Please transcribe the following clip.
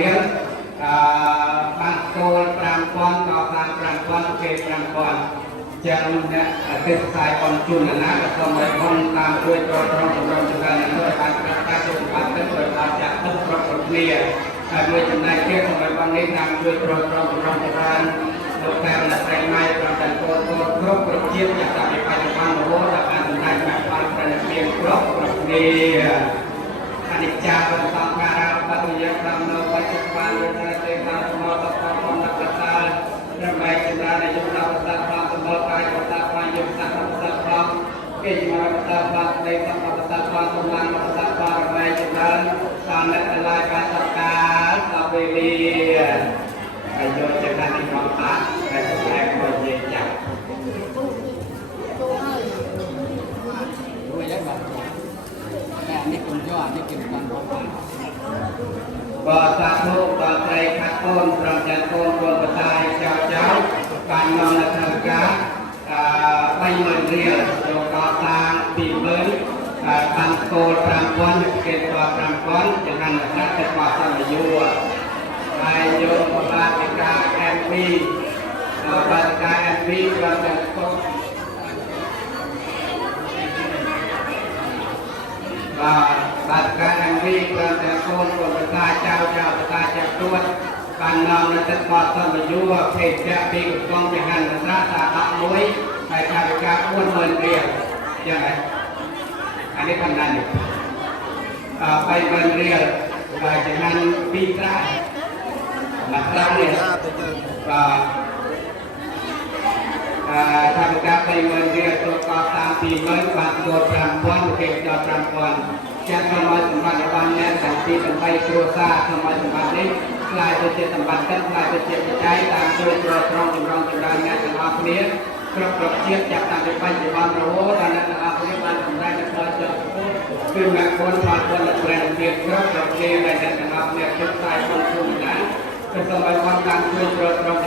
រៀនបានគោល5,000ក៏តាម5,000គេ5,000ចឹងអ្នកទេសសាយអំជួនណាក៏សូមឲ្យផងតាមជួយត្រង់ចម្រុងចម្រើនឲ្យបានការចូលបានទៅដោយបានចាក់ទឹកគ្រប់គ្នាហើយមួយចំណែកទៀតសូមឲ្យបាននេះតាមជួយត្រង់ចម្រុងចម្រើនលោកតាមអ្នកស្រីម៉ៃប្រតិពលគ្រប់ជាតិយ៉ាងតាមបច្ចុប្បន្នរហូតដល់បានសម្រេចបានផលប្រណិបៀងគ្រប់គ្នាអនិច្ចាបន្តការបរិយាកាសនៅបច្ចុប្បន្នយើងតែតាមសមត្ថភាពរបស់អ្នកកសាលដើម្បីចម្រើនយុទ្ធសាស្ត្រតាមសមត្ថកាយបតាបានយុទ្ធសាស្ត្ររបស់គេជំរុញបតាបាននៃសម្បត្តិបានសម្លាញ់បតាបានរមែងចម្រើនតាមអ្នកទាំងឡាយបានតការដល់វេលាហើយយកចំណែកក្នុងតាដែលសម្ដែងមកនិយាយចាស់រួចហើយបាទតែនេះគុំយកនេះគេបានបងបើសាធុដល់ត្រីខាត់កូនប្រំចាំកូនគួរបតាយចៅបាននាំនៅក្នុងការ30000រៀលយកដល់តាំង20000បានគោល5,000គេដល់5,000ចំណានរកទៅមកសម្បយុហើយយកបាតិកា MP បាតិកា MP ប្រំចាំកូនបាតិកា MP ប្រំចាំកូនគួរបតាយចៅបតាយចទួតបាននាំនៅទឹកមកសម្បយុភេទជាពីកំពុងចំណានរកតា11ហើយថាវិការ40000រៀលចឹងហើយอันนี้ทำได้อยู่ไปเงินเรียลจากนั้นปีกระหลักล้านเนี่ยทำการไปเงินเรียลตัวก่อตามปีเงินบางตัว5,000เก็บจอ5,000จะทำมาสมบัติบ้านนี้แต่ปีต่อไปครัวซาทำมาสมบัตินี้กลายเป็นเจตสมบัติกันกลายเป็นเจตใจตามช่วยตัวตรงจำลองจำลองงานจำลองนี้គ្រប់ជាតិចាប់តាំងពីបច្ចុប្បន្នរហូតដល់អ្នកទាំងអស់គ្នាបានសម្រេចនៅដល់ចុងគឺអ្នកគុណបានគុណព្រះទៀតគ្រប់គ្នាដែលអ្នកទាំងអស់គ្នាជិតខ្សែក្នុងគុណណាគឺសូមឲ្យបានជួយប្រត្រង់